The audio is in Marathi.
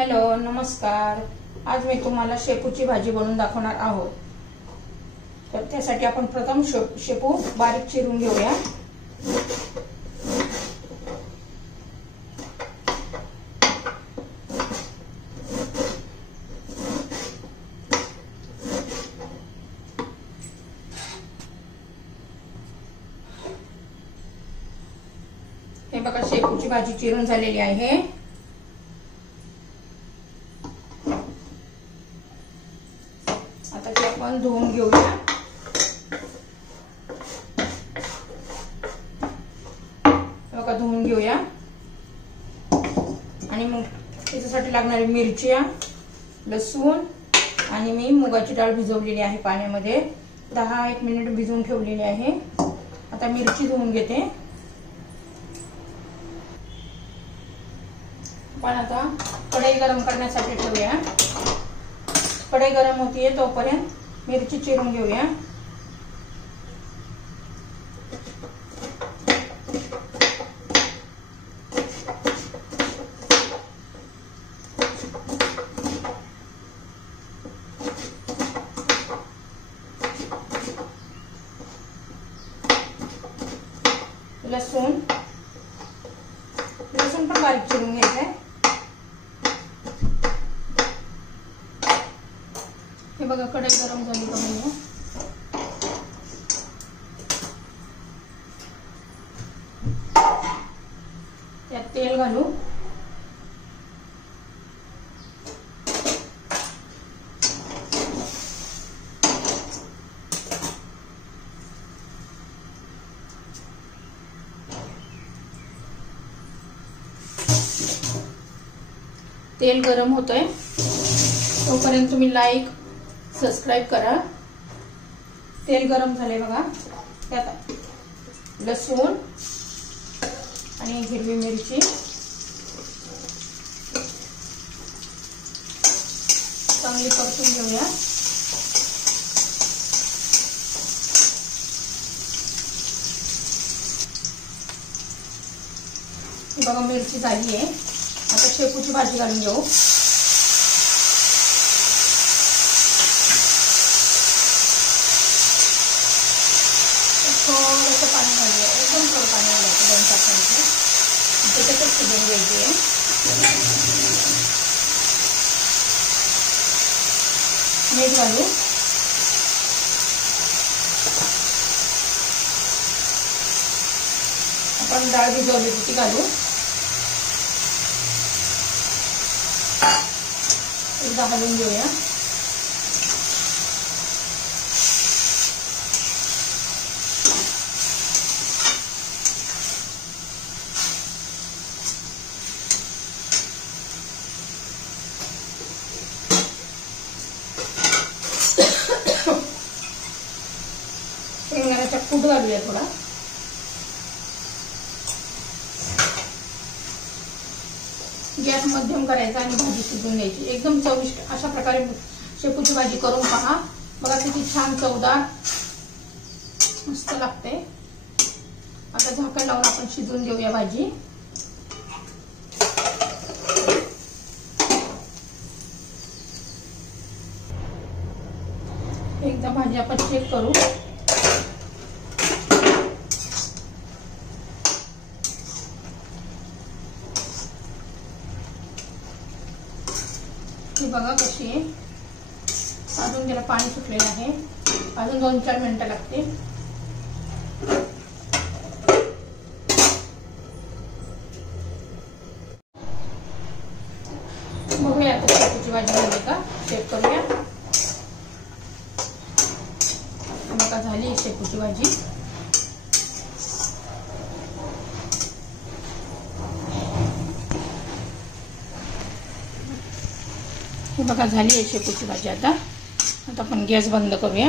हॅलो नमस्कार। आज मी तुम्हाला शेपूची भाजी बनवून दाखवणार आहोत। तर त्यासाठी आपण प्रथम शेपू बारीक चिरून घेऊया। हे बघा शेपूची भाजी चिरून झालेली आहे। आता ते आपण धुवून घेऊया। बघा धुवून घेऊया आणि मग त्याच्यासाठी लागणारी मिरची, लसूण आणि मी मुगाची डाळ भिजवलेली आहे पाण्यामध्ये 10-1 मिनिट भिजवून ठेवलेली आहे। आता मिरची धुवून घेते। पण आता कढई गरम करण्यासाठी ठेवूया। कढई गरम होतीये तोपर्यंत मिरची चिरून घेऊया। लसूण पण बारीक चिरून घ्यायचंय। हे बघा कढई गरम झाली का म्हणजे त्यात तेल घालू। तेल गरम होतंय तोपर्यंत तुम्ही लाईक सबस्क्राइब करा। तेल गरम झाले बघा। त्यात लसूण आणि हिरवी मिरची चांगली परतून घेऊया। बघा मिरची झाली आहे। आता शेपूची भाजी घालून घेऊ। थोडंसं पाणी घालूया, एकदम थोडं पाणी घालायचं 2-4 चमचे। त्याच्यातच शिजवून घ्यायची आहे। मीठ घालू। आपण डाळ भिजवली ती घालू। एकदा हलवून घेऊया। शेंगदाण्याचा कूट घालूया थोडा। गॅस मध्यम करायचा आणि भाजी शिजवून घ्यायची। एकदम चविष्ट अशा प्रकारे शेपूची भाजी करून पहा। बघा किती छान चवदार मस्त लागते। आता झाकण लावून आपण शिजवून घेऊया भाजी। एकदा भाजी आपण चेक करू। बघा कशी आहे। अजून त्याला पाणी सुटलेलं आहे। अजून 2-4 मिनिटं लागते। बघूया आता शेपूची भाजी झाली का चेक करूया। बघा झाली शेपूची भाजी। बघा झाली आहे शेपूची भाजी। आता आपण गॅस बंद करूया।